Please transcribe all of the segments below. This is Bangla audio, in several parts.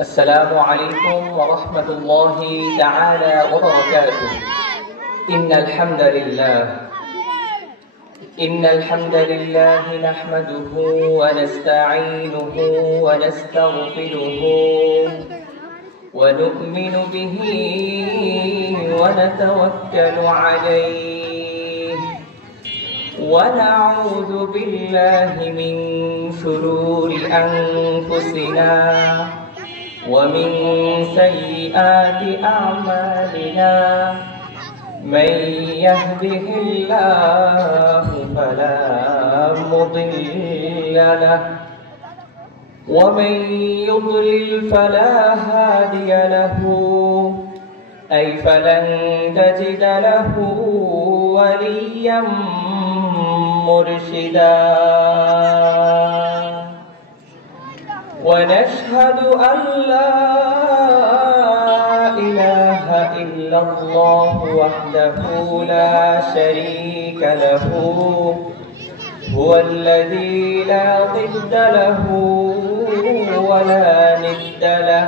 السلام عليكم ورحمة الله تعالى وبركاته. إن الحمد لله نحمده ونستعينه ونستغفره ونؤمن به ونتوكل عليه ونعوذ بالله من شرور أنفسنا ومن سيئات أعمالنا. من يهده الله فلا مضل له ومن يضلل فلا هادي له، أي فلن تجد له وليا مرشدا. ونشهد أن لا إله إلا الله وحده لا شريك له، هو الذي لا ضد له ولا ند له،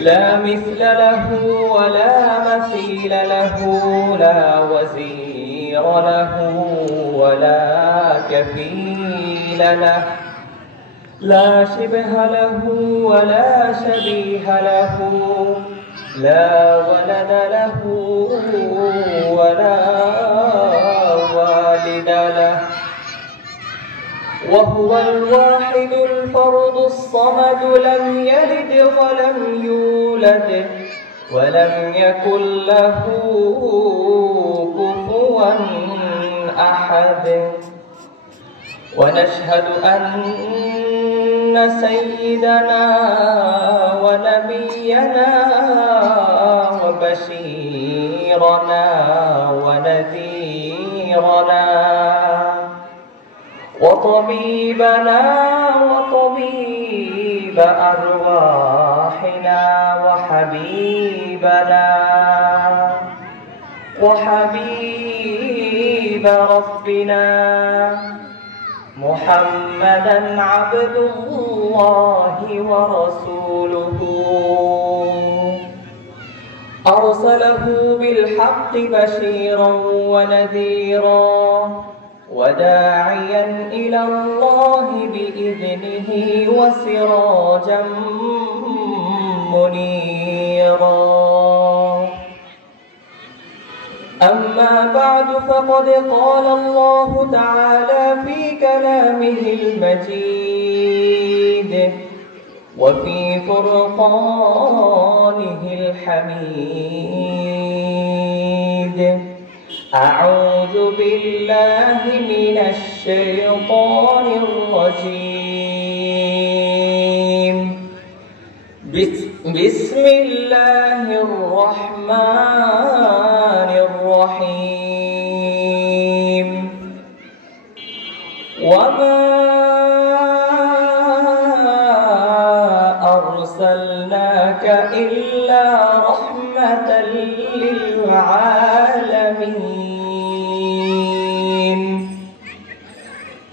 لا مثل له ولا مثيل له، لا وزير له ولا كفيل له، لا شبه له ولا شبيه له، لا ولد له ولا والد له، وهو الواحد الفرد الصمد، لم يلد ولم يولد ولم يكن له كفوا أحد. ونشهد أن سيدنا ونبينا وبشيرنا ونذيرنا وطبيبنا وطبيب أرواحنا وحبيب ربنا محمدا عبد الله ورسوله، أرسله بالحق بشيرا ونذيرا وداعيا إلى الله بإذنه وسراجا منيرا. أما بعد، فقد قال الله تعالى في كلامه المجيد وفي فرقانه الحميد: أعوذ بالله من الشيطان الرجيم. بسم الله الرحمن الرحيم. وما أرسلناك إلا رحمة للعالمين.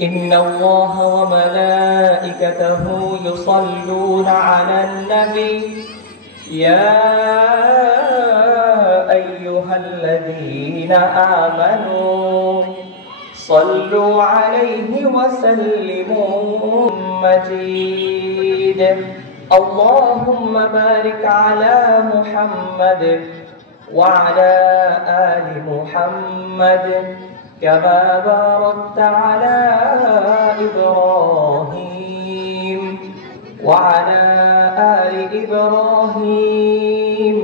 إن الله وملائكته يصلون على النبي يا أيها الذين آمنوا صلوا عليه وسلموا مجيد. اللهم بارك على محمد وعلى آل محمد كما باركت على إبراهيم وعلى آل إبراهيم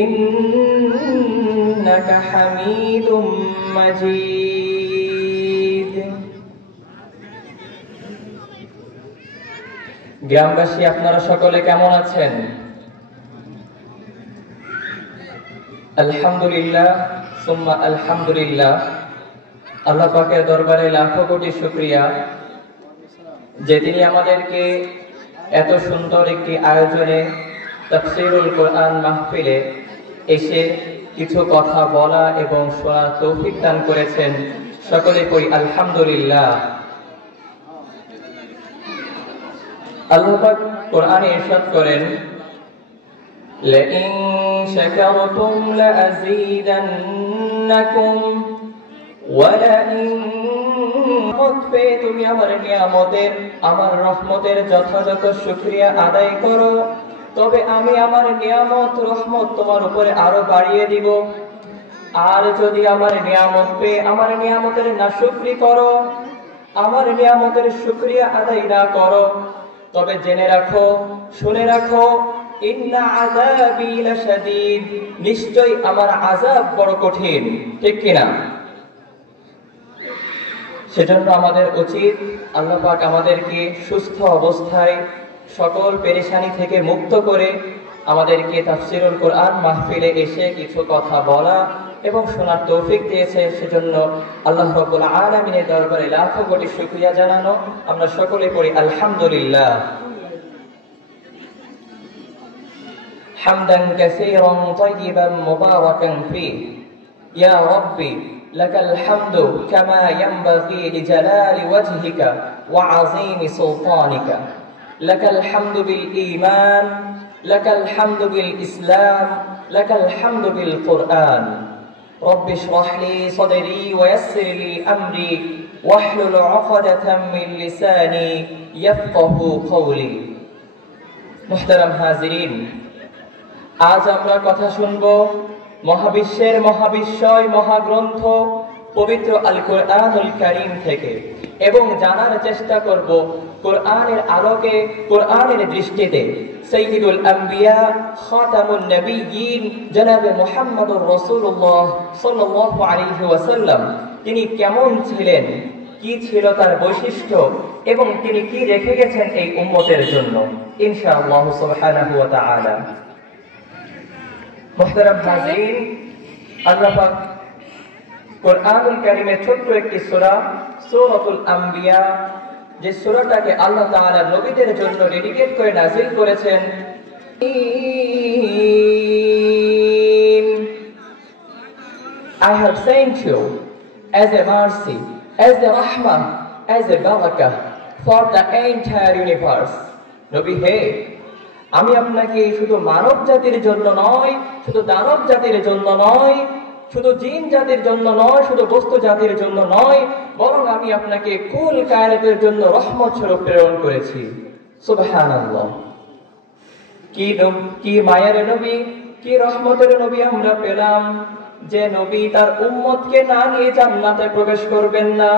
إنك حميد مجيد. গ্রামবাসী, আপনারা সকলে কেমন আছেন? আলহামদুলিল্লাহ সুম্মা আলহামদুলিল্লাহ। আল্লাহ পাকের দরবারে লাখো কোটি শুকরিয়া যে তিনি আমাদেরকে এত সুন্দর একটি আয়োজনে তাফসীরুল কোরআন মাহফিলে এসে কিছু কথা বলা এবং শোনার তৌফিক দান করেছেন। সকলে পড়ি আলহামদুলিল্লাহ। আল্লাহ পাক কোরআনে ইরশাদ করেন, লাইন শাকারতুম লাযীদান্নাকুম ওয়া লাইন তুমি আমার নিয়ামতের, আমার রহমতের যথাযথ শুকরিয়া আদায় করো, তবে আমি আমার নিয়ামত রহমত তোমার উপরে আরো বাড়িয়ে দিব। আর যদি আমার নিয়ামত পেয়ে আমার নিয়ামতের নাশুকরি করো, আমার নিয়ামতের শুকরিয়া আদায় না করো, তবে জেনে রাখো, শুনে রাখো, ইন্না আযাবি লাশাদীদ, নিশ্চয়ই আমার আযাব বড় কঠিন। ঠিক কিনা? সেজন্য আমাদের উচিত আল্লাহ পাক আমাদেরকে সুস্থ অবস্থায় সকল পেরেশানি থেকে মুক্ত করে আমাদেরকে তাফসীরুল কোরআন মাহফিলে এসে কিছু কথা বলা এবং শোনার তৌফিক দিয়েছে। সেজন্য আল্লাহ রাব্বুল আলামিনের দরবারে লাখো কোটি শুকরিয়া জানানো। আমরা সকলে পড়ি আলহামদুলিল্লাহ। হামদান কাসীরান তাইয়িবান মুবারাকান ফীহি ইয়া রাব্বি লাকাল হামদু কামা ইয়ানবাগি লিজালালি ওয়াজহিকা ওয়া আযীমি সুলতানিকা। লাকাল হামদু বিল ঈমান, লাকাল হামদু বিল ইসলাম, লাকাল হামদু বিল কুরআন। رب اشرح لي صدري ويسر لي أمري واحلل عقدة من لساني يفقه قولي। মুহতারাম হাজিরিন, আজ আমরা কথা শুনব মহাবিশ্বের মহাবিশ্বয় মহাগ্রন্থ পবিত্র আল কোরআনুল কারীম থেকে এবং জানার চেষ্টা করব কোরআনের আলোকে, কোরআনের দৃষ্টিতে সাইয়্যিদুল আম্বিয়া খাতামুন নবিয়্যিন জনাবে মুহাম্মদুর রাসূলুল্লাহ সাল্লাল্লাহু আলাইহি ওয়াসাল্লাম তিনি কেমন ছিলেন, কি ছিল তার বৈশিষ্ট্য এবং তিনি কি রেখে গেছেন এই উম্মতের জন্য ইনশাআল্লাহ সুবহানাহু ওয়া তাআলা। মুহতারাম হাজিরিন, আল্লাহ পাক কোরআনুল কারীমের ছোট্ট একটি সূরা সূরাতুল আম্বিয়া, যে সূরাটাকে আল্লাহ তাআলা নবীদের জন্য ডেডিকেট করে নাযিল করেছেন। I have sent you as a mercy, as a rahmah, as a barakah for the entire universe. নবী হে, আমি আপনাকে শুধু মানব জাতির জন্য নয়, শুধু দানব জাতির জন্য নয়, শুধু জিন জাতির জন্য নয়, শুধু বস্তু জাতির জন্য নয়, বরং আমি আপনাকে কুল কায়নাতের জন্য রহমত স্বরূপ প্রেরণ করেছি। সুবহানাল্লাহ। কি মায়ের নবী, কি রহমতের নবী আমরা পেলাম, যে নবী তার উম্মতকে না নিয়ে জান্নাতে প্রবেশ করবেন না।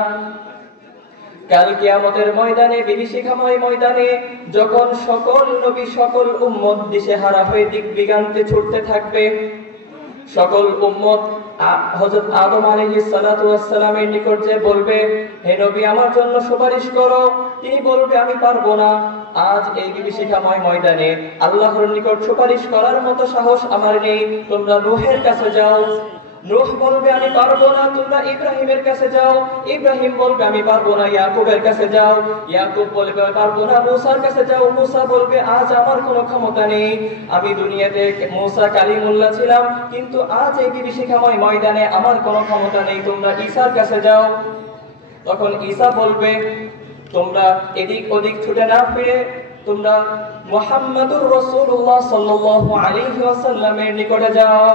কাল কিয়ামতের ময়দানে, বিভীষিকাময় ময়দানে, যখন সকল নবী সকল উম্মত দিশেহারা হয়ে দিক দিগান্তে ছুটতে থাকবে, সকল উম্মত হযরত আদম আলাইহিস সালাতু ওয়াস সালামের নিকট যে বলবে, হে নবী আমার জন্য সুপারিশ করো, তিনি বলবে আমি পারবো না। আজ এই বিভীষিকাময় ময়দানে আল্লাহর নিকট সুপারিশ করার মতো সাহস আমার নেই, তোমরা নূহের কাছে যাও। নূহ বলবে আমি পারবো না, তোমরা ইব্রাহিমের কাছে যাও। ইব্রাহিম বলবে আমি পারবো না, ইয়াকুবের কাছে যাও। ইয়াকুব বলবে পারবো না, মুসার কাছে যাও। মুসা বলবে আজ আমার কোনো ক্ষমতা নেই, আমি দুনিয়াতে মুসা কালিমুল্লাহ ছিলাম, কিন্তু আজ এই বিভীষিকাময় ময়দানে আমার কোনো ক্ষমতা নেই, তোমরা ঈসার কাছে যাও। তখন ঈসা বলবে তোমরা এদিক ওদিক ছুটে না ফিরে তোমরা মুহাম্মাদুর রাসূলুল্লাহ সাল্লাল্লাহু আলাইহি ওয়াসাল্লামের নিকটে যাও।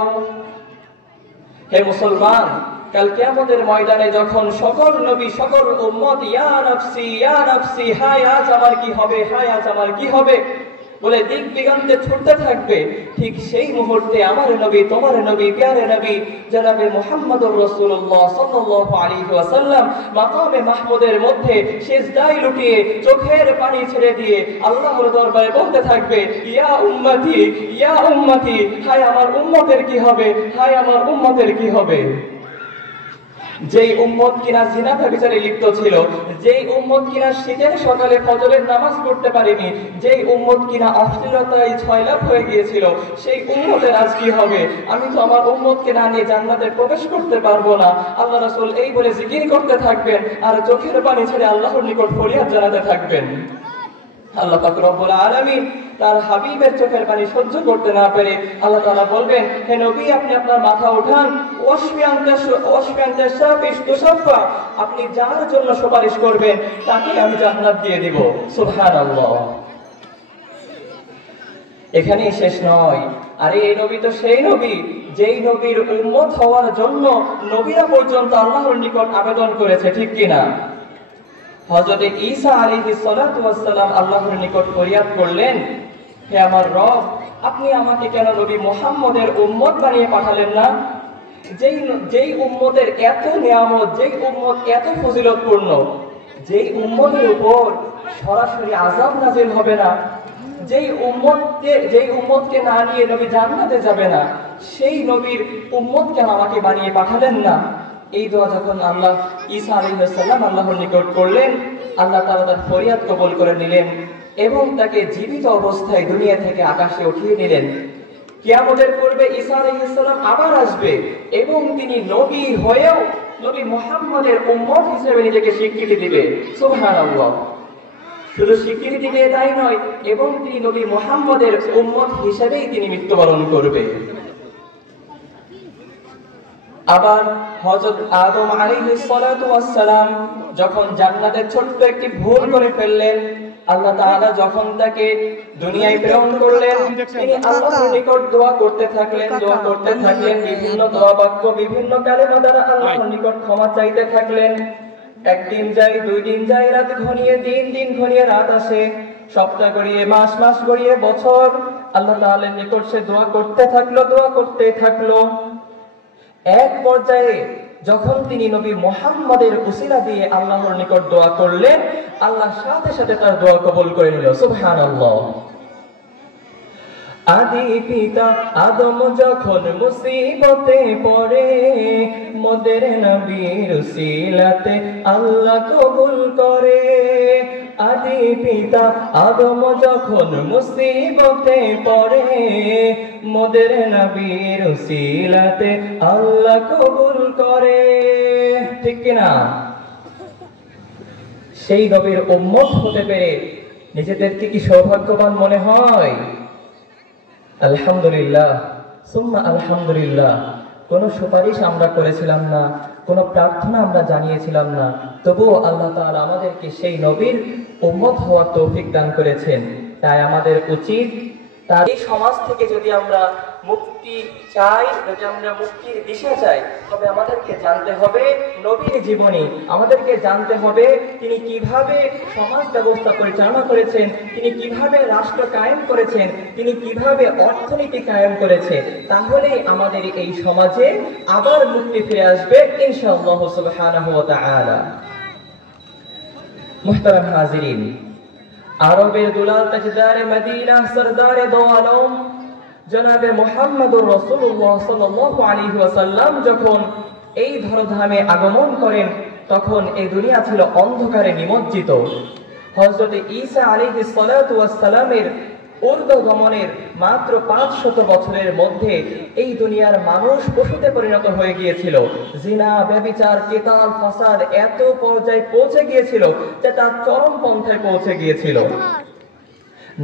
হে মুসলমান, কাল কিয়ামতের ময়দানে যখন সকল নবী সকল উম্মত ইয়া নাফসি, হায় আজ আমার কি হবে, হায় আজ আমার কি হবে বলে দিক দিগন্তে ছুটতে থাকবে, ঠিক সেই মুহূর্তে আমার নবী, তোমার নবী, প্যারে নবী জনাবে মুহাম্মদুর রাসূলুল্লাহ সাল্লাল্লাহু আলাইহি ওয়াসাল্লাম মাকামে মাহমুদের মধ্যে সিজদায় লুটিয়ে চোখের পানি ছেড়ে দিয়ে আল্লাহর দরবারে বলতে থাকবে, ইয়া উম্মতি, হায় আমার উম্মতের কি হবে, হায় আমার উম্মতের কি হবে। যেই উম্মত কিনা জিনা ব্যভিচারে লিপ্ত ছিল, যেই উম্মত কিনা শীতের সকালে ফজরের নামাজ পড়তে পারেনি, যেই উম্মত কিনা অশ্লীলতায় ছয়লাভ হয়ে গিয়েছিল, সেই উম্মতের আজ কি হবে। আমি তো আমার উম্মতকে না নিয়ে জান্নাতে প্রবেশ করতে পারবো না। আল্লাহ রাসূল এই বলে জিকির করতে থাকবেন আর চোখের পানি ছেড়ে আল্লাহর নিকট ফরিয়াদ জানাতে থাকবেন। আল্লাহ পাক রব্বুল আলামিন তার হাবিবের চোখের পানি সহ্য করতে না পেরে আল্লাহ তাআলা বলবেন, হে নবী আপনি আপনার মাথা উঠান, আপনি যার জন্য সুপারিশ করবেন তাকে আমি জান্নাত দিয়ে দিব। সুবহানাল্লাহ। এখানেই শেষ নয়। আরে এই নবী তো সেই নবী যেই নবীর উম্মত হওয়ার জন্য নবীরা পর্যন্ত আল্লাহর নিকট আবেদন করেছে, ঠিক কিনা? হযরত ঈসা আলাইহিস সালাতু ওয়াস সালাম আল্লাহর নিকট ফরিয়াদ করলেন, হে আমার রব, আপনি আমাকে কেন নবী মুহাম্মদের উম্মত বানিয়ে পাঠালেন না? যেই উম্মতের এত নিয়ামত, যেই উম্মত এত ফজিলতপূর্ণ, যেই উম্মতের উপর সরাসরি আযাব নাযিল হবে না, যেই উম্মতকে না নিয়ে নবী জান্নাতে যাবে না, সেই নবীর উম্মত কেন আমাকে বানিয়ে পাঠালেন না? এই দোয়া যখন আল্লাহ ঈসা আলাইহিস সালাম আল্লাহর নিকট করলেন, আল্লাহ তাআলা তার ফরিয়াদ কবুল করে নিলেন এবং তাকে জীবিত অবস্থায় দুনিয়া থেকে আকাশে উঠিয়ে নিলেন। কিয়ামতের পূর্বে ঈসা আলাইহিস সালাম আবার আসবে এবং তিনি নবী হয়েও নবী মুহাম্মদের উম্মত হিসেবে নিজেকে স্বীকৃতি দিবে। সুবহানাল্লাহ। শুধু স্বীকৃতি দিবে তাই নয়, এবং তিনি নবী মুহাম্মদের উম্মত হিসেবেই তিনি মৃত্যুবরণ করবে। আবার হযরত আদম আলাইহিস সালাতু ওয়াস সালাম যখন জান্নাতে ছোট্ট একটি ভুল করে ফেললেন, আল্লাহ তাআলা যখন তাকে দুনিয়ায় প্রেরণ করলেন, তিনি আল্লাহর নিকট দোয়া করতে থাকলেন, বিভিন্ন দোয়া বাক্য, বিভিন্ন কালেমা দ্বারা আল্লাহর নিকট ক্ষমা চাইতে থাকলেন। একদিন যায়, 2 দিন যায়, রাত ঘনিয়ে দিন ঘনিয়ে রাত আসে, সপ্তাহ গড়িয়ে মাস গড়িয়ে বছর, আল্লাহ তাআলার নিকট সে দোয়া করতে থাকলো। এক পর্যায়ে যখন তিনি নবী মুহাম্মদের উসিলা দিয়ে আল্লাহর নিকট দোয়া করলেন, আল্লাহ সাথে সাথে তার দোয়া কবুল করে নিল। সুবহানাল্লাহ। আদি পিতা আদম যখন মুসিবতে পড়ে, মোদের নবীর উসিলাতে আল্লাহ কবুল করে। আদি পিতা আদম যখন মুসিবতে পড়ে, মোদের নবীর উসিলাতে আল্লাহ কবুল করে, ঠিক কিনা? সেই নবীর উম্মত হতে পেরে নিজেদেরকে কি সৌভাগ্যবান মনে হয়? আলহামদুলিল্লাহ, সুম্মা আলহামদুলিল্লাহ। কোনো সুপারিশ আমরা করেছিলাম না, কোনো প্রার্থনা আমরা জানিয়েছিলাম না, তবুও আল্লাহ তাআলা আমাদেরকে সেই নবীর উম্মত হওয়ার তৌফিক দান করেছেন। তাই আমাদের উচিত, তার এই সমাজ থেকে যদি আমরা মুক্তি চাই, যদি আমরা মুক্তির দিশা চাই, তবে আমাদেরকে জানতে হবে নবীর জীবনী, আমাদেরকে জানতে হবে তিনি কিভাবে সমাজ ব্যবস্থা পরিচালনা করেছেন, তিনি কিভাবে রাষ্ট্র কায়েম করেছেন, তিনি কিভাবে অর্থনীতি কায়েম করেছেন। তাহলেই আমাদের এই সমাজে আবার মুক্তি ফিরে আসবে ইনশাআল্লাহ সুবহানাহু ওয়া তাআলা। মুহতারাম হাজিরিন, আরবের দুলাল তাজদারে মদিনা সরদারে দো আলম জনাবে মুহাম্মদুর রাসূলুল্লাহ সাল্লাল্লাহু আলাইহি ওয়াসাল্লাম যখন এই ধরাধামে আগমন করেন, তখন এই দুনিয়া ছিল অন্ধকারে নিমজ্জিত। হযরত ঈসা আলাইহিস সালাতু ওয়াস সালামের ঊর্ধ্বগমনের মাত্র 500 বছরের মধ্যে এই দুনিয়ার মানুষ পশুতে পরিণত হয়ে গিয়েছিল। জিনা, ব্যভিচার, কেতাল, ফাসাদ এত পর্যায়ে পৌঁছে গিয়েছিল যে তার চরম পন্থায় পৌঁছে গিয়েছিল।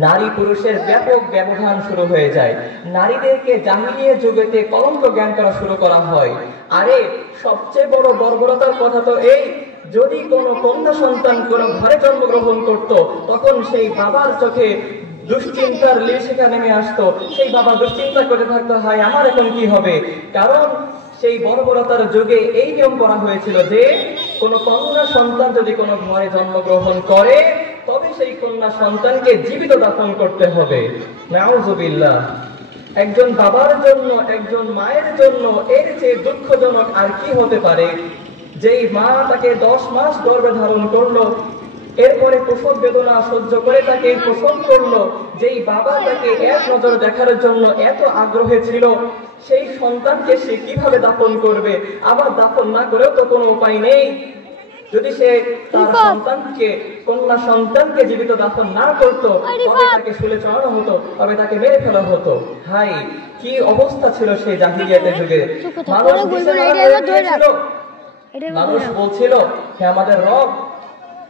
নারী পুরুষের ব্যাপক ব্যবধান শুরু হয়ে যায়। নারীদেরকে জাহিলিয়া যুগেতে কলঙ্ক জ্ঞান করা শুরু করা হয়। আরে সবচেয়ে বড় বর্বরতার কথা তো এই, যদি কোনো কন্যা সন্তান কোনো ঘরে জন্মগ্রহণ করত, তখন সেই বাবার চোখে দুশ্চিন্তার লেশিকা নেমে আসতো। সেই বাবা দুশ্চিন্তা করে থাকতো, হায় আমার এখন কি হবে। কারণ সেই বর্বরতার যুগে এই নিয়ম করা হয়েছিল যে কোনো কন্যা সন্তান যদি কোনো ঘরে জন্মগ্রহণ করে, তবে সেই কন্যা সন্তানকে জীবিত দাফন করতে হবে। নাউযুবিল্লাহ। একজন বাবার জন্য, একজন মায়ের জন্য এর চেয়ে দুঃখজনক আর কি হতে পারে? যেই মা তাকে 10 মাস গর্ভে ধারণ করলো, এরপরে প্রসব বেদনা সহ্য করে তাকে প্রসব করলো, যেই বাবা তাকে এক নজর দেখার জন্য এত আগ্রহে ছিল, সেই সন্তানকে সে কিভাবে দাফন করবে? আবার দাফন না করেও তো কোনো উপায় নেই। যদি সে তার সন্তানকে, কন্যা সন্তানকে জীবিত দাফন না করতো, তবে তাকে শুলে চড়ানো হতো, তবে তাকে মেরে ফেলা হতো। হাই, কি অবস্থা ছিল সেই জাহিলিয়াতের যুগে। মানুষ বলছিল, হে আমাদের রব,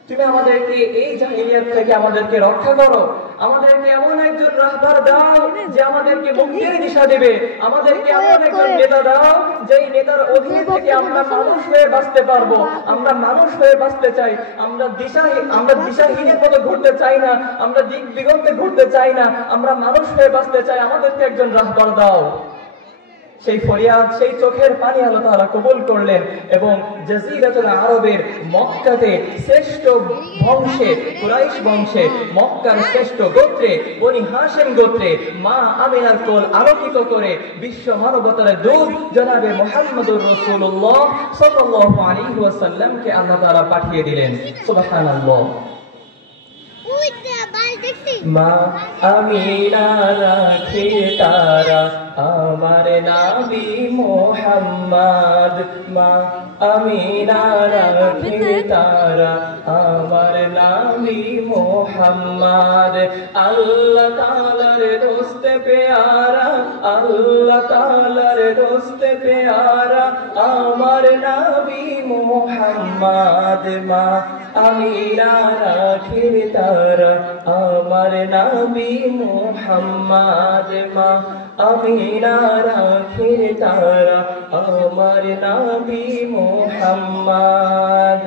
তুমি আমাদেরকে এই জাহিলিয়াত থেকে আমাদেরকে রক্ষা করো, আমাদেরকে এমন একজন রাহবার দাও যে আমাদেরকে মুক্তির দিশা দেবে, আমাদেরকে এমন একজন নেতা দাও যেই নেতার অধীনে থেকে আমরা মানুষ হয়ে বাঁচতে পারবো। আমরা মানুষ হয়ে বাঁচতে চাই, আমরা দিশাহীনের মতো ঘুরতে চাই না, আমরা দিক দিগন্তে ঘুরতে চাই না, আমরা মানুষ হয়ে বাঁচতে চাই। আমাদেরকে একজন রাহবার দাও। সেই ফরিয়াদ, সেই চোখের পানি আল্লাহ তাআলা কবুল করলেন এবং জাজিরাতুল আরবের মক্কাতে শ্রেষ্ঠ বংশে, কুরাইশ বংশে, মক্কার শ্রেষ্ঠ গোত্রে, বনি হাশিম গোত্রে মা আমিনার কোল আলোকিত করে বিশ্ব মানবতার দূত জনাবে মুহাম্মদুর রাসূলুল্লাহ সাল্লাল্লাহু আলাইহি ওয়াসাল্লামকে আল্লাহ তাআলা পাঠিয়ে দিলেন। সুবহানাল্লাহ। মা আমিনা রাখে তারা আমার নবী মুহাম্মদ, মা আমিনা রাখে তারা আমার নবী মুহাম্মদ। আল্লাহ তাআলার দোস্তে প্যারা, আল্লাহ তাআলার দোস্তে প্যারা আমার নবী মুহাম্মদ। মা আমিনা রাখে তারা আমার নবী মুহাম্মদ। মা আমিনা রাখে তারা আমার নবী মুহাম্মদ।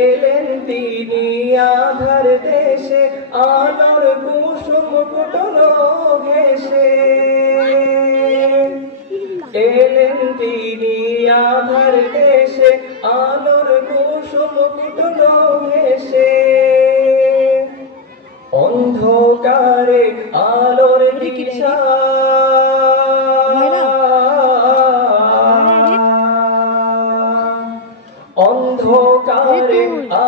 এলেন তিনি আধার দেশে, আলোর কুসুম ফুটলো ঘেঁষে। এলেন তিনি আধার দেশে, আলোর কুসুম ফুটলো ঘেঁষে। অন্ধকারে আলোর দিশা, অন্ধকারে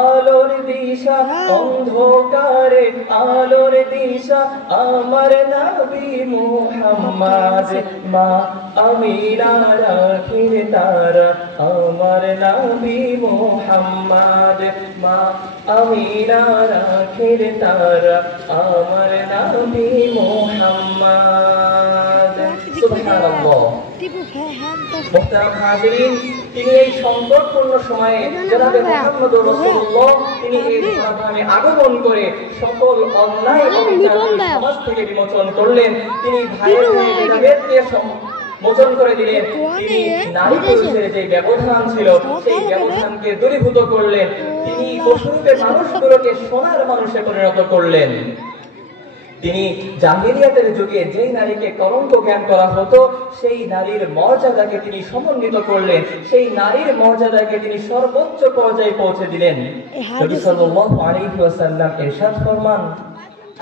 আলোর দিশা, অন্ধকারে আলোর দিশা আমার নবী মুহাম্মদ। মা আমিনা রাখে তারা আমার নবী মুহাম্মদ। মা আমিনা রাখে তারা আমার নবী মুহাম্মদ। সুবহানাল্লাহ। মুহতারাম হাজিরিন, তিনি এই সংকটপূর্ণ সময়ে জনাবে মুহাম্মদুর রাসূলুল্লাহ তিনি এই ধরাধামে আগমন করে সকল অন্যায় সমাজ থেকে বিমোচন করলেন। তিনি ভাইয়ের ভেদাভেদকে মোচন করে দিলেন। তিনি নারী পুরুষের যে ব্যবধান ছিল সেই ব্যবধানকে দূরীভূত করলেন। তিনি পশুরূপে মানুষগুলোকে সোনার মানুষে পরিণত করলেন। তিনি জাহিলিয়াতের যুগে যেই নারীকে কলঙ্ক জ্ঞান করা হতো সেই নারীর মর্যাদাকে তিনি সমন্বিত করলেন, সেই নারীর মর্যাদাকে তিনি সর্বোচ্চ পর্যায়ে পৌঁছে দিলেন। নবী সাল্লাল্লাহু আলাইহি ওয়াসাল্লাম ইরশাদ ফরমান,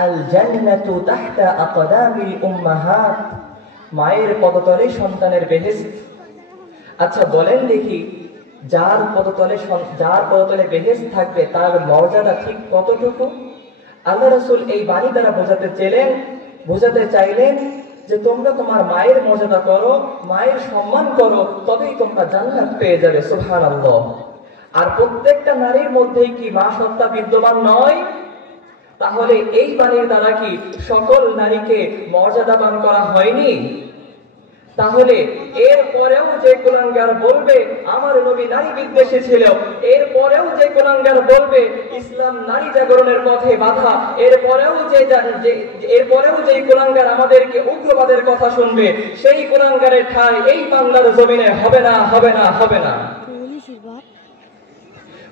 আল জান্নাতু তাহতা আকদামিল উম্মাহাত, মায়ের পদতলে সন্তানের বেহেশত। আচ্ছা বলেন দেখি, যার পদতলে বেহেশত থাকবে তার মর্যাদা ঠিক কতটুকু? আল্লাহ রাসূল এই বাণী দ্বারা বোঝাতে চাইলেন যে তোমরা তোমার মায়ের মর্যাদা করো, মায়ের সম্মান করো, তবেই তোমরা জান্নাত পেয়ে যাবে। সুবহানাল্লাহ। আর প্রত্যেকটা নারীর মধ্যেই কি মা সত্তা বিদ্যমান নয়? তাহলে এই বাণীর দ্বারা কি সকল নারীকে মর্যাদাবান করা হয়নি? তাহলে এরপরেও যে কুলাঙ্গার বলবে আমার নবী নারী বিদ্বেষী ছিল, এরপরেও যে কুলাঙ্গার বলবে ইসলাম নারী জাগরণের পথে বাধা, এরপরেও যে কুলাঙ্গার আমাদেরকে উগ্রবাদের কথা শুনবে, সেই কুলাঙ্গারের ঠাঁই এই বাংলার জমিনে হবে না, হবে না, হবে না।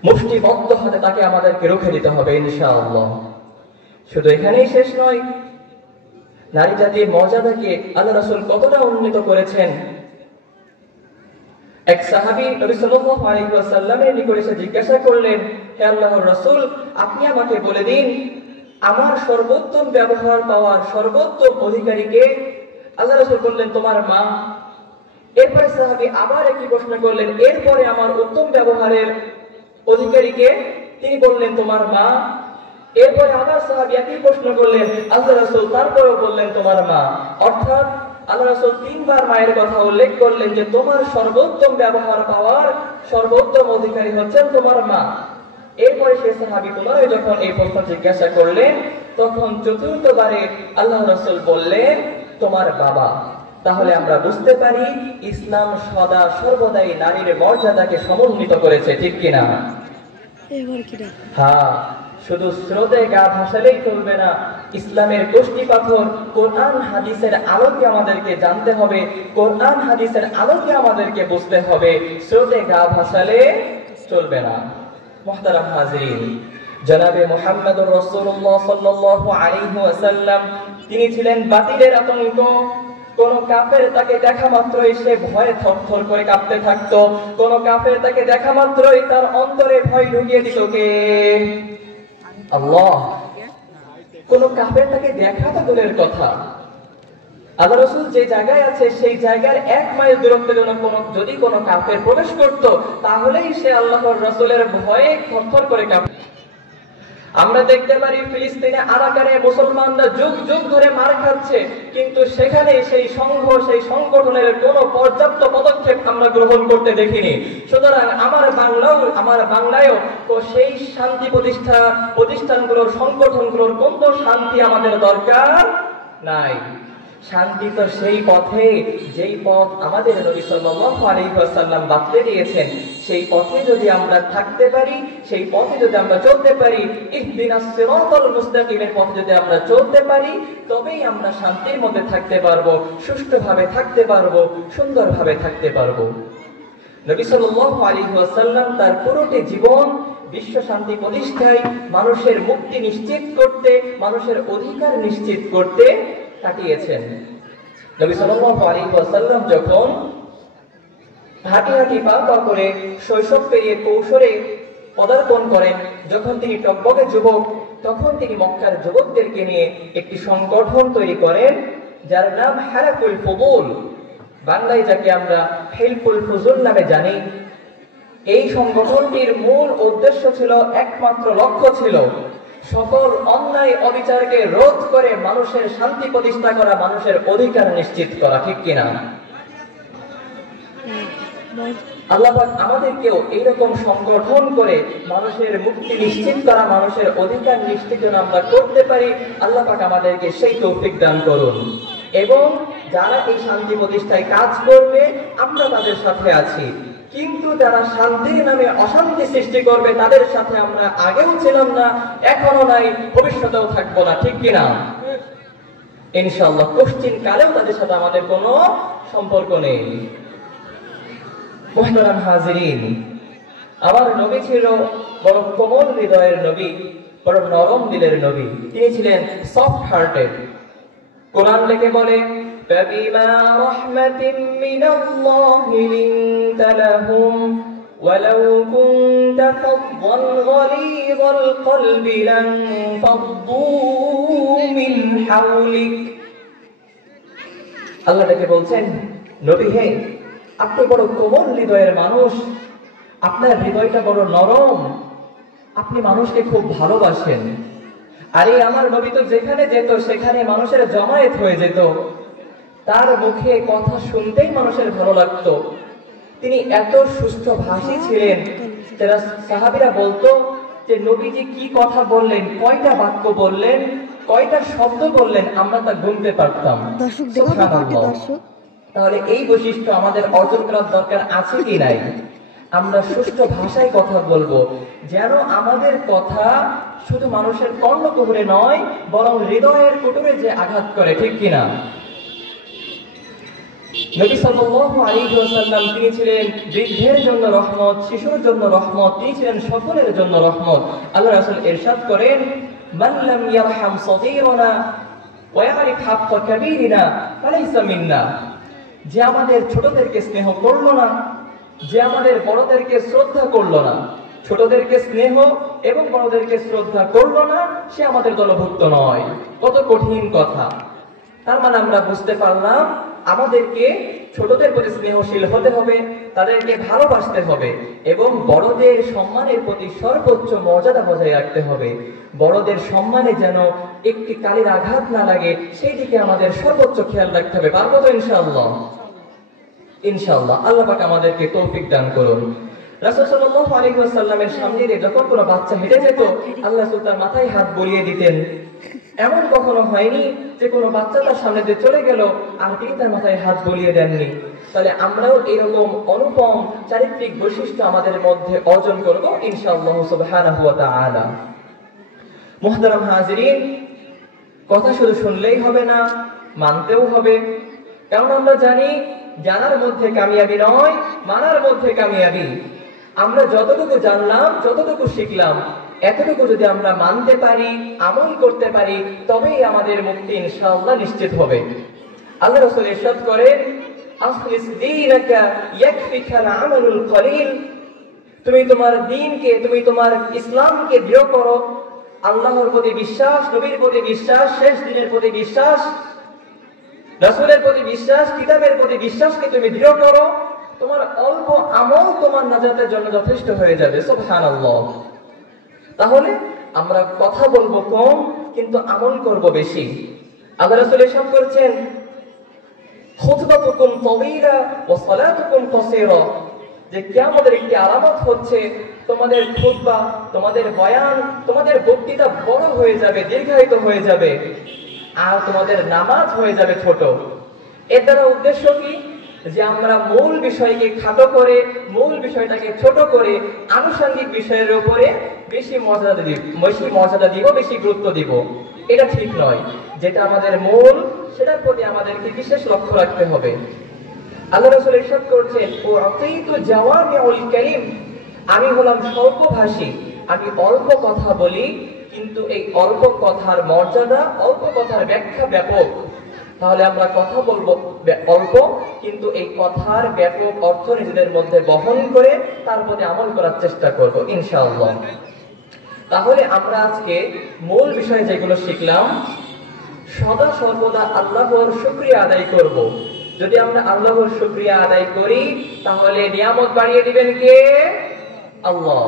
মুষ্টিবদ্ধ হাতে তাকে আমাদেরকে রুখে দিতে হবে ইনশাআল্লাহ। শুধু এখানেই শেষ নয়, নারী জাতির মর্যাদাকে আল্লাহ রাসূল কতটা উন্নীত করেছেন। এক সাহাবী নবী সাল্লাল্লাহু আলাইহি ওয়াসাল্লামের নিকট এসে জিজ্ঞাসা করলেন, হে আল্লাহর রাসূল, আপনি আমাকে বলে দিন আমার সর্বোত্তম ব্যবহার পাওয়ার সর্বোত্তম অধিকারীকে? আল্লাহ রাসূল বললেন, তোমার মা। এরপরে সাহাবী আবার একই প্রশ্ন করলেন, এরপরে আমার উত্তম ব্যবহারের অধিকারীকে? তিনি বললেন, তোমার মা। এরপরে আবার সাহাবী একই প্রশ্ন করলেন, আল্লাহ রাসূল তারপরেও বললেন, তোমার মা। অর্থাৎ আল্লাহ রাসূল তিনবার মায়ের কথা উল্লেখ করলেন যে তোমার সর্বোত্তম ব্যবহার পাওয়ার সর্বোত্তম অধিকারী হচ্ছেন তোমার মা। এরপরে সে সাহাবী পুনরায় যখন এই প্রশ্ন জিজ্ঞাসা করলেন তখন চতুর্থবারে আল্লাহ রাসূল বললেন, তোমার বাবা। তাহলে আমরা বুঝতে পারি ইসলাম সদা সর্বদাই নারীর মর্যাদাকে সমুন্নীত করেছে, ঠিক কিনা? হ্যাঁ, শুধু স্রোতে গা ভাসালেই চলবে না, ইসলামের কষ্টি পাথর কোরআন হাদিসের আলোকে আমাদেরকে জানতে হবে, কোরআন হাদিসের আলোকে আমাদেরকে বুঝতে হবে, স্রোতে গা ভাসালে চলবে না। মুহতারাম হাজিরিন, জনাবে মুহাম্মদুর রাসূলুল্লাহ সাল্লাল্লাহু আলাইহি ওয়াসাল্লাম তিনি ছিলেন বাতিলের আতঙ্ক। কোন কাফের তাকে দেখা মাত্রই সে ভয়ে থরথর করে কাঁপতে থাকতো, কোন কাফের তাকে দেখা মাত্রই তার অন্তরে ভয় ঢুকিয়ে দিত কে? আল্লাহ। কোন কাফের তাকে দেখা তো দূরের কথা, আল্লাহ রাসূল যে জায়গায় আছে সেই জায়গার 1 মাইল দূরত্বে যদি কোনো কাফের প্রবেশ করত, তাহলেই সে আল্লাহর রাসূলের ভয়ে থরথর করে কাঁপত। আমরা দেখতে পারি ফিলিস্তিনে আরাকানে মুসলমানরা যুগ যুগ ধরে মার খাচ্ছে, কিন্তু সেখানে সেই সংঘ সেই সংগঠনের কোনো পর্যাপ্ত পদক্ষেপ আমরা গ্রহণ করতে দেখিনি। সুতরাং আমার বাংলায়ও তো সেই শান্তি প্রতিষ্ঠানগুলোর সংগঠনগুলোর কোনো শান্তি আমাদের দরকার নাই। শান্তি তো সেই পথে, যেই পথ আমাদের নবী সাল্লাল্লাহু আলাইহি ওয়াসাল্লাম বাতলে দিয়েছেন, সেই পথে যদি আমরা থাকতে পারি, সেই পথে যদি আমরা চলতে পারি, ইহদিনাস সিরাতাল মুস্তাকিমের পথে যদি আমরা চলতে পারি, তবেই আমরা শান্তির মধ্যে থাকতে পারবো, সুষ্ঠুভাবে থাকতে পারবো, সুন্দরভাবে থাকতে পারবো। নবী সাল্লাল্লাহু আলাইহি ওয়াসাল্লাম তার পুরোটি জীবন বিশ্ব শান্তি প্রতিষ্ঠায়, মানুষের মুক্তি নিশ্চিত করতে, মানুষের অধিকার নিশ্চিত করতে কাটিয়েছেন। নবী সাল্লাল্লাহু আলাইহি ওয়াসাল্লাম যখন হাঁটি হাঁটি পা পা করে শৈশব পেরিয়ে কৌশলে পদার্পণ করেন, যখন তিনি টকবকে যুবক, তখন তিনি মক্কার যুবকদেরকে নিয়ে একটি সংগঠন তৈরি করেন, যার নাম হারাকুল ফুদুল, বাংলায় যাকে আমরা হিলফুল ফুজুল নামে জানি। এই সংগঠনটির মূল উদ্দেশ্য ছিল, একমাত্র লক্ষ্য ছিল, সকল অন্যায় অবিচারকে রোধ করে মানুষের শান্তি প্রতিষ্ঠা করা, মানুষের অধিকার নিশ্চিত করা। ঠিক কিনা? আল্লাহ পাক আমাদেরকেও এইরকম সংগঠন করে মানুষের মুক্তি নিশ্চিত করা, মানুষের অধিকার নিশ্চিত যেন আমরা করতে পারি, আল্লাহ পাক আমাদেরকে সেই তৌফিক দান করুন। এবং যারা এই শান্তি প্রতিষ্ঠায় কাজ করবে, আমরা তাদের সাথে আছি, কিন্তু যারা শান্তির নামে অশান্তি সৃষ্টি করবে, তাদের সাথে আমরা আগেও ছিলাম না, এখনো নাই, ভবিষ্যতেও থাকবো না। ঠিক কিনা? ইনশাআল্লাহ কষ্টিন কালেও তাদের সাথে আমাদের কোনো সম্পর্ক নেই। মুহতারাম হাজিরিন, আমার নবী ছিল বড় কোমল হৃদয়ের নবী, বড় নরম দিলের নবী। তিনি ছিলেন সফট হার্টেড। কোরআন লেখে বলে, فَبِمَا رَحْمَةٍ مِّنَ اللَّهِ لِنتَ لَهُمْ وَلَوْ كُنتَ فَظًّا غَلِيظَ الْقَلْبِ لَانفَضُّوا مِنْ حَوْلِكَ। আল্লাহ তাকে বলছেন, নবী হে, আপনি বড় কোমল হৃদয়ের মানুষ, আপনার হৃদয়টা বড় নরম, আপনি মানুষকে খুব ভালোবাসেন। আরে আমার নবী তো যেখানে যেত সেখানে মানুষের জমায়েত হয়ে যেত, তার মুখে কথা শুনতেই মানুষের ভালো লাগতো। তিনি এত সুস্থ ভাষী ছিলেন, যারা সাহাবীরা বলতো যে নবীজি কি কথা বললেন, কয়টা বাক্য বললেন, কয়টা শব্দ বললেন, আমরা তা গুনতে পারতাম। সুবহানাল্লাহ। তাহলে এই বৈশিষ্ট্য আমাদের অর্জন করার দরকার আছে কি নাই? আমরা সুষ্ঠু ভাষায় কথা বলবো, যেন আমাদের কথা শুধু মানুষের কর্ণকুহরে নয়, বরং হৃদয়ের কুটুরে যে আঘাত করে। ঠিক কিনা? নবী সাল্লাল্লাহু আলাইহি ওয়াসাল্লাম তিনি ছিলেন বৃদ্ধের জন্য রহমত, শিশুর জন্য রহমত, তিনি ছিলেন সকলের জন্য রহমত। আল্লাহ রাসূল ইরশাদ করেন, মান লাম ইয়ারহাম সগীরানা ওয়া ইয়ারিফ হাক্কা কাবীরিনা ফালাইসা মিন্না। যে আমাদের ছোটদেরকে স্নেহ করলো না, যে আমাদের বড়দেরকে শ্রদ্ধা করলো না, ছোটদেরকে স্নেহ এবং বড়দেরকে শ্রদ্ধা করলো না, সে আমাদের দলভুক্ত নয়। কত কঠিন কথা! তার মানে আমরা বুঝতে পারলাম, আমাদেরকে ছোটদের প্রতি স্নেহশীল হতে হবে, তাদেরকে ভালোবাসতে হবে এবং বড়দের সম্মানের প্রতি সর্বোচ্চ মর্যাদা বজায় রাখতে হবে। বড়দের সম্মানে যেন একটি কালির আঘাত না লাগে, সেই দিকে আমাদের সর্বোচ্চ খেয়াল রাখতে হবে। পারবো তো ইনশাআল্লাহ? ইনশাআল্লাহ। আল্লাহ পাক আমাদেরকে তৌফিক দান করুন। রাসূল সাল্লাল্লাহু আলাইহি ওয়াসাল্লামের সামনে দিয়ে যখন কোনো বাচ্চা হেঁটে যেত, আল্লাহ রাসূল তার মাথায় হাত বুলিয়ে দিতেন। এমন কখনো হয়নি যে কোনো বাচ্চা তার সামনে দিয়ে চলে গেল আর তিনি তার মাথায় হাত বুলিয়ে দেননি। তাহলে আমরাও এরকম অনুপম চারিত্রিক বৈশিষ্ট্য আমাদের মধ্যে অর্জন করব ইনশাআল্লাহ সুবহানাহু ওয়া তাআলা। মুহতারাম হাজিরিন, কথা শুধু শুনলেই হবে না, মানতেও হবে। কারণ আমরা জানি জানার মধ্যে কামিয়াবি নয়, মানার মধ্যে কামিয়াবি। আমরা যতটুকু জানলাম, যতটুকু শিখলাম, এতটুকু যদি আমরা মানতে পারি, আমল করতে পারি, তবেই আমাদের মুক্তি ইনশাআল্লাহ নিশ্চিত হবে। আল্লাহ রাসূল ইরশাদ করেন, আখলিস দীনাকা ইয়াকফিকাল আমালুল কলিল। তুমি তোমার দ্বীনকে, তুমি তোমার ইসলামকে দৃঢ় করো। আল্লাহর প্রতি বিশ্বাস, নবীর প্রতি বিশ্বাস, শেষ দিনের প্রতি বিশ্বাস, রাসূলের প্রতি বিশ্বাস, কিতাবের প্রতি বিশ্বাসকে তুমি দৃঢ় করো। তোমার অল্প আমল তোমার নাজাতের জন্য যথেষ্ট হয়ে যাবে। সুবহানাল্লাহ। তাহলে আমরা কথা বলবো কম, কিন্তু আমল করব বেশি। আল্লাহ রাসূল ইরশাদ করেছেন, খুতবাতুকুম তাওয়ীলা ওয়া সালাতুকুম কাসীরা, যে কিয়ামতের একটি আলামত হচ্ছে তোমাদের খুতবা, তোমাদের বয়ান, তোমাদের বক্তৃতা বড় হয়ে যাবে, দীর্ঘায়িত হয়ে যাবে, আর তোমাদের নামাজ হয়ে যাবে ছোট। এর দ্বারা উদ্দেশ্য কি? যে আমরা মূল বিষয়কে খাটো করে, মূল বিষয়টাকে ছোট করে, আনুষঙ্গিক বিষয়ের উপরে বেশি মর্যাদা দিব, বেশি গুরুত্ব দিব। এটা ঠিক নয়। যেটা আমাদের মূল, সেটার প্রতি আমাদেরকে বিশেষ লক্ষ্য রাখতে হবে। আল্লাহ রাসূল ইরশাদ করেছেন, উআতীতু জাওয়ামিউল কালিম, আমি হলাম স্বল্পভাষী, আমি অল্প কথা বলি, কিন্তু এই অল্প কথার মর্যাদা, অল্প কথার ব্যাখ্যা ব্যাপক। তাহলে আমরা কথা বলবো অল্প, কিন্তু এই কথার ব্যাপক অর্থ নিজেদের মধ্যে বহন করে তার প্রতি আমল করার চেষ্টা করব ইনশাআল্লাহ। তাহলে আমরা আজকে মূল বিষয় যেগুলো শিখলাম, সদা সর্বদা আল্লাহর শুকরিয়া আদায় করব। যদি আমরা আল্লাহর শুকরিয়া আদায় করি, তাহলে নিয়ামত বাড়িয়ে দিবেন কে? আল্লাহ।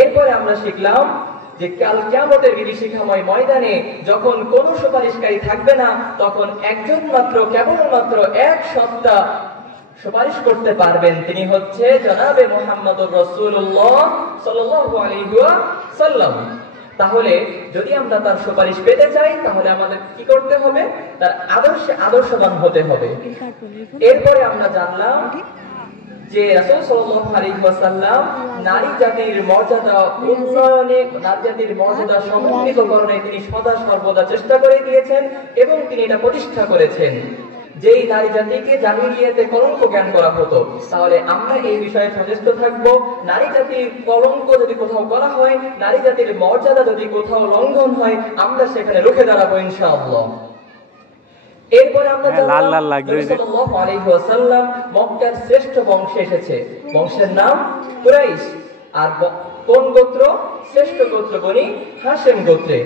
এরপরে আমরা শিখলাম যে কাল কিয়ামতের বিভীষিকাময় ময়দানে যখন কোন সুপারিশকারী থাকবে না, তখন একজন মাত্র, কেবলমাত্র এক সত্তা সুপারিশ করতে পারবেন, তিনি হচ্ছে জনাবে মুহাম্মদুর রাসূলুল্লাহ সাল্লাল্লাহু আলাইহি ওয়াসাল্লাম। তাহলে যদি আমরা তার সুপারিশ পেতে চাই, তাহলে আমাদের কি করতে হবে? তার আদর্শে আদর্শবান হতে হবে। এরপরে আমরা জানলাম যে রাসূল সাল্লাল্লাহু আলাইহি ওয়াসাল্লাম নারী জাতির মর্যাদা উন্নয়নে, নারী জাতির মর্যাদা সমুন্নীতকরণে তিনি সদা সর্বদা চেষ্টা করে গিয়েছেন এবং তিনি এটা প্রতিষ্ঠা করেছেন। যেই নারী জাতিকে জাহিলিয়াতে কলঙ্ক জ্ঞান করা হতো, তাহলে আমরা এই বিষয়ে সচেষ্ট থাকব। নারী জাতির কলঙ্ক যদি কোথাও করা হয়, নারী জাতির মর্যাদা যদি কোথাও লঙ্ঘন হয়, আমরা সেখানে রুখে দাঁড়াবো ইনশাআল্লাহ। এরপরে আমরা সাল্লাল্লাহু আলাইহি ওয়াসাল্লাম মক্কার শ্রেষ্ঠ বংশে এসেছে। বংশের নাম কুরাইশ। আর কোন গোত্র? শ্রেষ্ঠ গোত্র বনি হাশেম গোত্রে।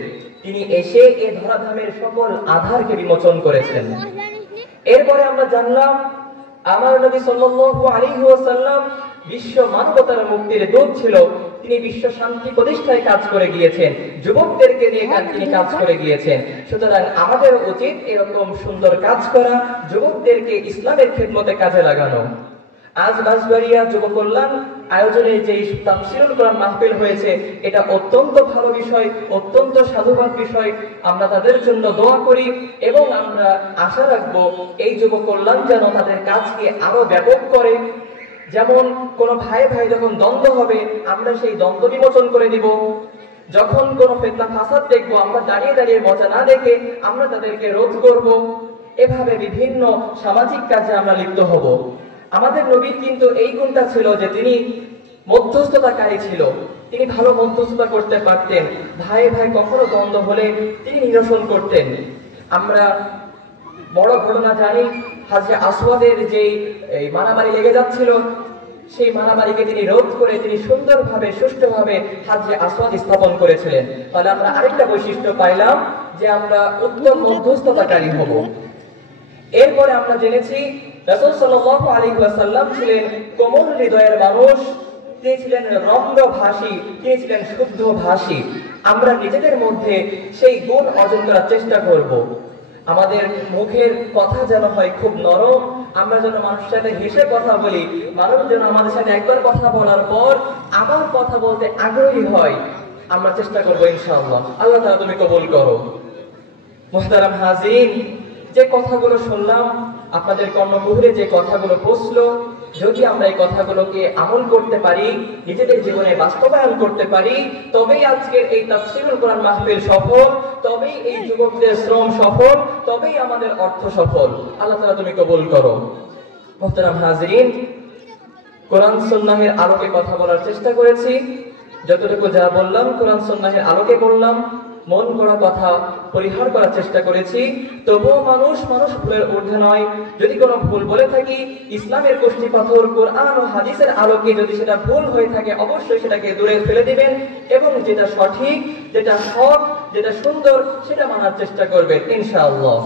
তিনি এসে এই ধরাধামের সকল আধারকে বিমোচন করেছেন। এরপরে আমরা জানলাম আমার নবী সাল্লাল্লাহু আলাইহি ওয়াসাল্লাম বিশ্ব মানবতার মুক্তির দূত ছিল। তিনি বিশ্ব শান্তি প্রতিষ্ঠায় কাজ করে গিয়েছেন, যুবকদেরকে নিয়ে তিনি কাজ করে গিয়েছেন। সুতরাং আমাদের উচিত এরকম সুন্দর কাজ করা, যুবকদেরকে ইসলামের খেদমতে কাজে লাগানো। আজ বাঁশবাড়িয়া যুব কল্যাণ আয়োজনে যে তাফসীরুল কোরআন মাহফিল হয়েছে, এটা অত্যন্ত ভালো বিষয়, অত্যন্ত সাধুবাদ বিষয়। আমরা তাদের জন্য দোয়া করি এবং আমরা আশা রাখবো এই যুব কল্যাণ যেন তাদের কাজকে আরো ব্যাপক করে। যেমন কোন ভাই ভাই যখন দ্বন্দ্ব হবে, আমরা সেই দ্বন্দ্ব বিমোচন করে দিব। যখন কোন ফিতনা ফাসাদ দেখবো, আমরা দাঁড়িয়ে দাঁড়িয়ে মজা না দেখে আমরা তাদেরকে রোধ করব। এভাবে বিভিন্ন সামাজিক কাজে আমরা লিপ্ত হব। আমাদের নবীর কিন্তু এই গুণটা ছিল যে তিনি মধ্যস্থতাকারী ছিল। তিনি ভালো মধ্যস্থতা করতে পারতেন। ভাই ভাই কখনো দ্বন্দ্ব হলে তিনি নিরসন করতেন। আমরা বড় ঘটনা জানি, হাজরে আসওয়াদের যে মারামারি লেগে যাচ্ছিল, সেই মারামারিকে তিনি রোধ করে তিনি সুন্দরভাবে, সুষ্ঠুভাবে হাজরে আসওয়াদ স্থাপন করেছিলেন। তাহলে আমরা আরেকটা বৈশিষ্ট্য পাইলাম যে আমরা উত্তম মধ্যস্থতাকারী হব। এরপরে আমরা জেনেছি রাসূল সাল্লাল্লাহু আলাইহি ওয়াসাল্লাম ছিলেন কোমল হৃদয়ের মানুষ, তিনি ছিলেন রম্যভাষী, তিনি ছিলেন শুদ্ধ ভাষী। আমরা নিজেদের মধ্যে সেই গুণ অর্জন করার চেষ্টা করব। আমাদের মুখের কথা যেন হয় খুব নরম, আমরা যেন মানুষের সাথে হেসে কথা বলি, মানুষ যেন আমাদের সাথে একবার কথা বলার পর আবার কথা বলতে আগ্রহী হয়। আমরা চেষ্টা করবো ইনশাআল্লাহ। আল্লাহ তাআলা তুমি কবুল করো। মুহতারাম হাজিরিন, যে কথাগুলো শুনলাম, আপনাদের কর্ণকুহরে যে কথাগুলো পৌঁছলো, যদি আমরা এই কথাগুলোকে আমল করতে পারি, নিজেদের জীবনে বাস্তবায়ন করতে পারি, তবেই আজকের এই তাফসীরুল কোরআন মাহফিল সফল, তবেই এই যুবকদের শ্রম সফল, তবেই আমাদের অর্থ সফল। আল্লাহ তাআলা তুমি কবুল করো। মুহতারাম হাজিরিন, কোরআন সুন্নাহের আলোকে কথা বলার চেষ্টা করেছি। যতটুকু যা বললাম কোরআন সুন্নাহের আলোকে বললাম, মন গড়া কথা পরিহার করার চেষ্টা করেছি। তবুও মানুষ ভুলের ঊর্ধ্বে নয়। যদি কোনো ভুল বলে থাকি, ইসলামের কষ্টি পাথর কোরআন ও হাদিসের আলোকে যদি সেটা ভুল হয়ে থাকে, অবশ্যই সেটাকে দূরে ফেলে দিবেন এবং যেটা সঠিক, যেটা হক, যেটা সুন্দর, সেটা মানার চেষ্টা করবেন ইনশাআল্লাহ।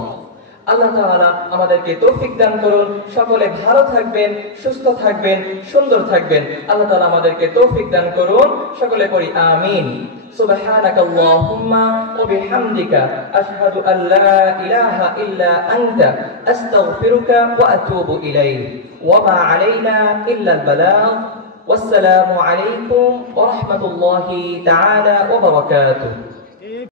আল্লাহ তাআলা আমাদেরকে তৌফিক দান করুন। সকলে ভালো থাকবেন, সুস্থ থাকবেন, সুন্দর থাকবেন। আল্লাহ তাআলা আমাদেরকে তৌফিক দান করুন। সকলে পড়ি আমিন। সুবহানাকাল্লাহুম্মা ওয়া বিহামদিকা আশহাদু আল্লা ইলাহা ইল্লা আনতা আস্তাগফিরুকা ওয়া আতুবু ইলাইক ওয়া মা আলাইনা ইল্লাল বালাগ। ওয়াসসালামু আলাইকুম ওয়া রাহমাতুল্লাহি তাআলা ওয়া বারাকাতুহু।